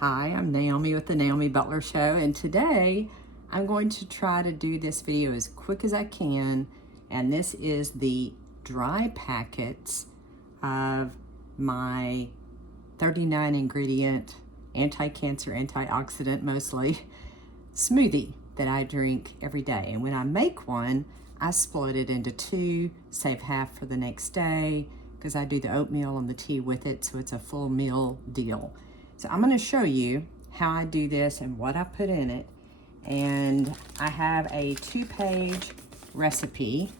Hi, I'm Naomi with the Naomi Butler Show, and today I'm going to try to do this video as quick as I can, and this is the dry packets of my 39 ingredient anti-cancer, antioxidant mostly smoothie that I drink every day. And when I make one, I split it into two, save half for the next day, because I do the oatmeal and the tea with it, so it's a full meal deal. So I'm going to show you how I do this and what I put in it. And I have a 2-page recipe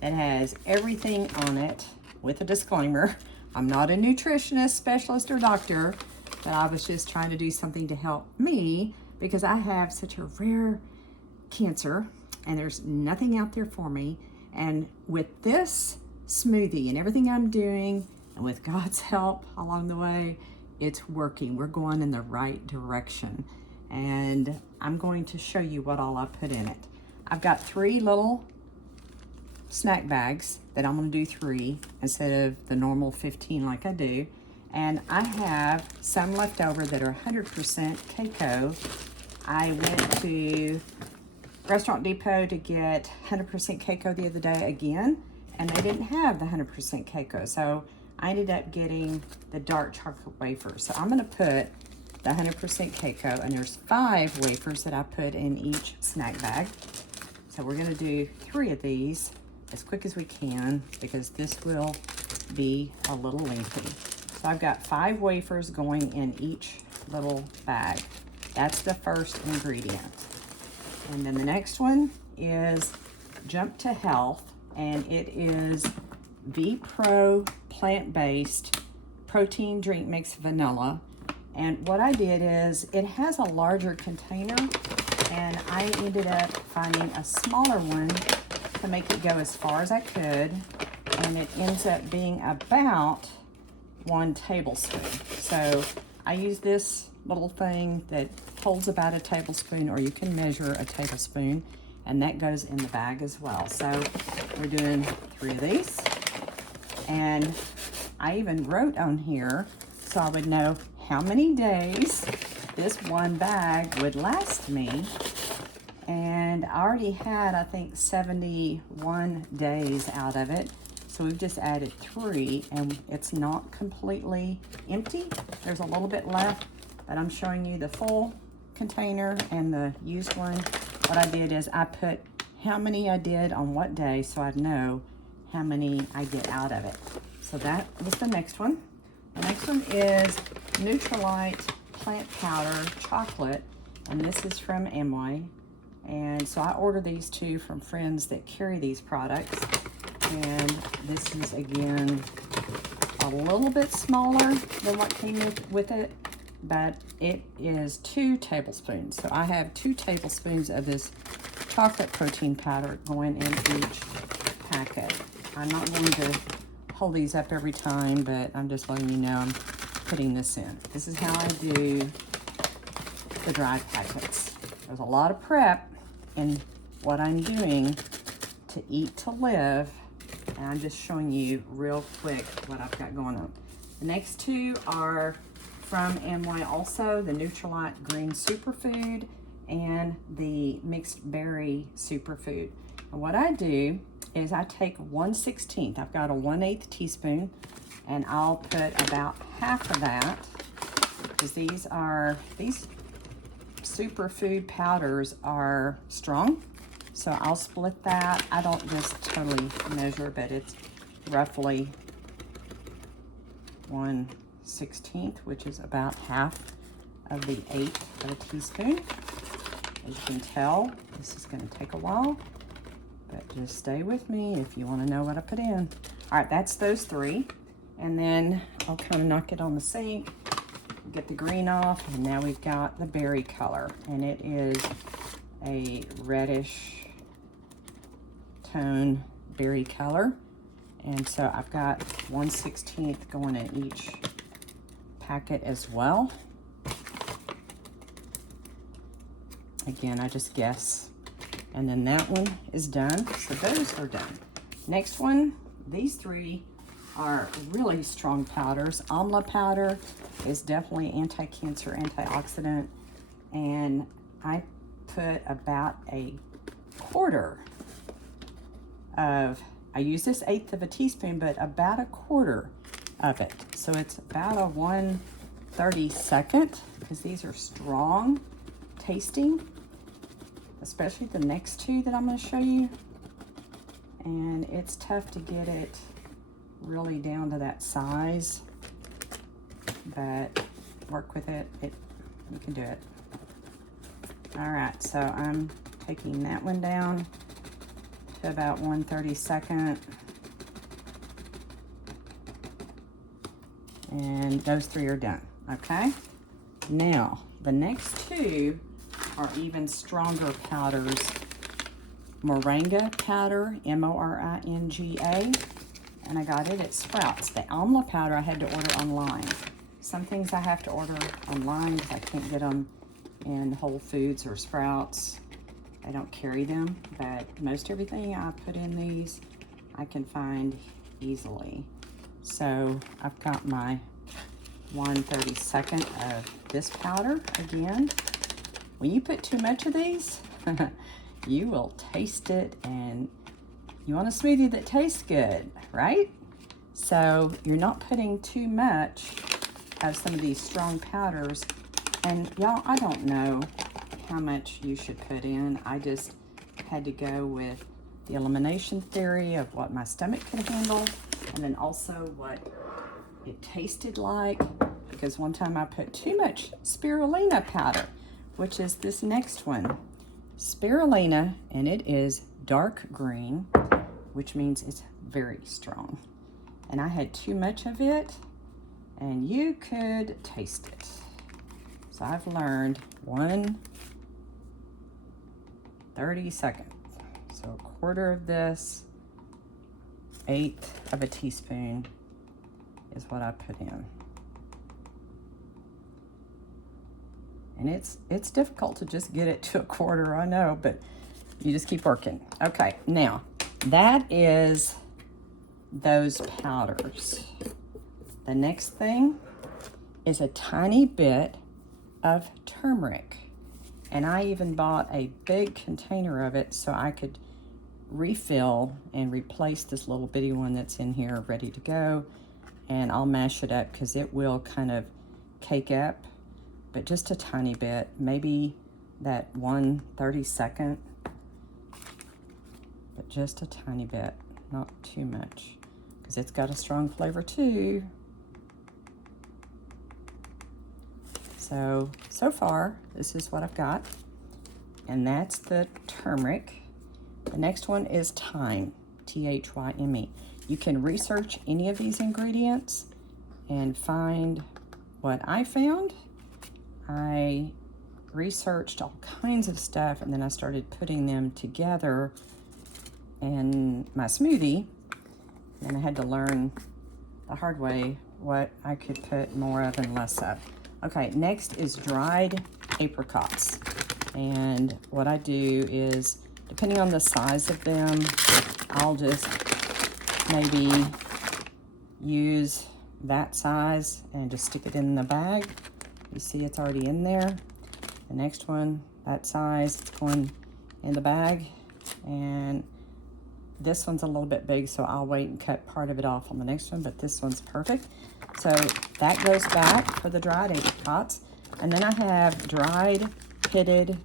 that has everything on it with a disclaimer. I'm not a nutritionist, specialist, or doctor, but I was just trying to do something to help me because I have such a rare cancer and there's nothing out there for me. And with this smoothie and everything I'm doing, and with God's help along the way, it's working. We're going in the right direction. And I'm going to show you what all I put in it. I've got 3 little snack bags that I'm going to do 3 instead of the normal 15 like I do. And I have some left over that are 100% cacao. I went to Restaurant Depot to get 100% cacao the other day again, and they didn't have the 100% cacao. So I ended up getting the dark chocolate wafers. So I'm going to put the 100% cacao, and there's 5 wafers that I put in each snack bag. So we're going to do 3 of these as quick as we can because this will be a little lengthy. So I've got 5 wafers going in each little bag. That's the first ingredient. And then the next one is Jump to Health, and it is V-Pro plant-based protein drink mix vanilla. And what I did is it has a larger container, and I ended up finding a smaller one to make it go as far as I could, and it ends up being about 1 tablespoon. So I use this little thing that holds about a tablespoon, or you can measure a tablespoon, and that goes in the bag as well. So we're doing 3 of these. And I even wrote on here so I would know how many days this one bag would last me. And I already had, I think, 71 days out of it. So we've just added 3, and it's not completely empty. There's a little bit left, but I'm showing you the full container and the used one. What I did is I put how many I did on what day so I'd know how many I get out of it. So that was the next one. The next one is Nutrilite plant powder chocolate, and this is from Amway. And so I ordered these 2 from friends that carry these products. And this is, again, a little bit smaller than what came with it, but it is 2 tablespoons. So I have 2 tablespoons of this chocolate protein powder going in each packet. I'm not going to hold these up every time, but I'm just letting you know I'm putting this in. This is how I do the dry packets. There's a lot of prep in what I'm doing to eat to live, and I'm just showing you real quick what I've got going on. The next 2 are from Amway also, the Nutrilite Green Superfood and the Mixed Berry Superfood. And what I do is I take 1/16. I've got a 1/8 teaspoon, and I'll put about half of that, because these superfood powders are strong. So I'll split that. I don't just totally measure, but it's roughly 1/16, which is about half of the 1/8 of a teaspoon. As you can tell, this is going to take a while, but just stay with me if you want to know what I put in. All right, that's those 3. And then I'll kind of knock it on the sink, get the green off, and now we've got the berry color, and it is a reddish tone berry color. And so I've got 1/16 going in each packet as well. Again, I just guess. And then that one is done. So those are done. Next one, these 3 are really strong powders. Amla Powder is definitely anti-cancer, antioxidant, and I put about a quarter of, I use this 1/8 of a teaspoon, but about a quarter of it. So it's about a 1/32, because these are strong tasting, especially the next two that I'm going to show you. And it's tough to get it really down to that size, but work with it. You can do it. All right, so I'm taking that one down to about 1/32, and those three are done. Okay, now the next two are even stronger powders. Moringa Powder, M-O-R-I-N-G-A, and I got it at Sprouts. The Amla Powder I had to order online. Some things I have to order online because I can't get them in Whole Foods or Sprouts. I don't carry them, but most everything I put in these I can find easily. So I've got my 1/32 of this powder again. When you put too much of these, you will taste it, and you want a smoothie that tastes good, right? So you're not putting too much of some of these strong powders. And y'all, I don't know how much you should put in. I just had to go with the elimination theory of what my stomach could handle, and then also what it tasted like, because one time I put too much spirulina powder, which is this next one. Spirulina, and it is dark green, which means it's very strong. And I had too much of it, and you could taste it. So I've learned 1/32. So a quarter of this, 1/8 of a teaspoon is what I put in. And it's difficult to just get it to a quarter, I know, but you just keep working. Okay, now that is those powders. The next thing is a tiny bit of turmeric. And I even bought a big container of it so I could refill and replace this little bitty one that's in here ready to go. And I'll mash it up because it will kind of cake up, but just a tiny bit, maybe that 1/32, but just a tiny bit, not too much, because it's got a strong flavor too. So far, this is what I've got, and that's the turmeric. The next one is thyme, T-H-Y-M-E. You can research any of these ingredients and find what I found. I researched all kinds of stuff, and then I started putting them together in my smoothie, and I had to learn the hard way what I could put more of and less of. Okay, next is dried apricots, and what I do is, depending on the size of them, I'll just maybe use that size and just stick it in the bag. You see it's already in there. The next one, that size, it's going in the bag. And this one's a little bit big, so I'll wait and cut part of it off on the next one, but this one's perfect. So that goes back for the dried apricots. And then I have dried, pitted,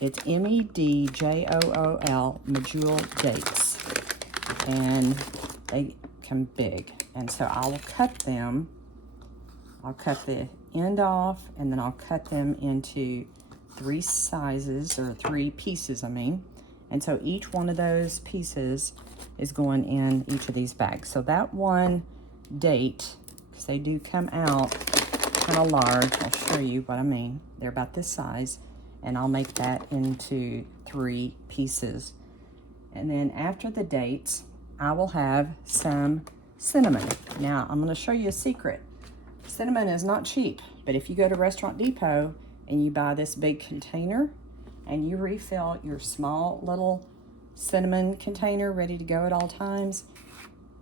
it's M-E-D-J-O-O-L, medjool dates. And they come big. And so I'll cut them. I'll cut the end off, and then I'll cut them into 3 sizes, or 3 pieces, I mean. And so each one of those pieces is going in each of these bags. So that one date, because they do come out kind of large, I'll show you what I mean. They're about this size, and I'll make that into 3 pieces. And then after the dates, I will have some cinnamon. Now, I'm going to show you a secret. Cinnamon is not cheap, but if you go to Restaurant Depot and you buy this big container and you refill your small little cinnamon container ready to go at all times,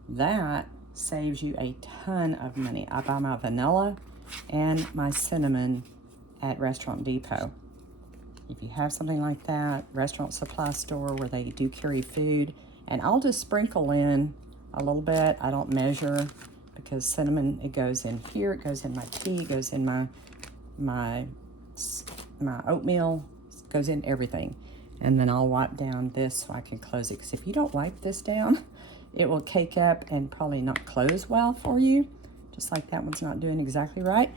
that saves you a ton of money. I buy my vanilla and my cinnamon at Restaurant Depot. If you have something like that, restaurant supply store where they do carry food, and I'll just sprinkle in a little bit. I don't measure because cinnamon, it goes in here, it goes in my tea, it goes in my oatmeal, it goes in everything. And then I'll wipe down this so I can close it, because if you don't wipe this down, it will cake up and probably not close well for you, just like that one's not doing exactly right.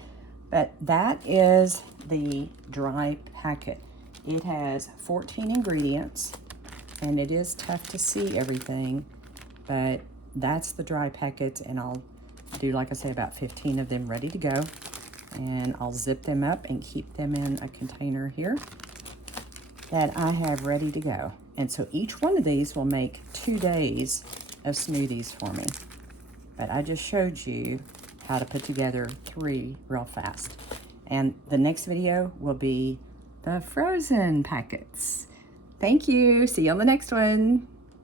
But that is the dry packet. It has 14 ingredients, and it is tough to see everything, but that's the dry packets, and I'll do, like I say, about 15 of them ready to go, and I'll zip them up and keep them in a container here that I have ready to go. And so each one of these will make 2 days of smoothies for me, but I just showed you how to put together 3 real fast. And the next video will be the frozen packets. Thank you. See you on the next one.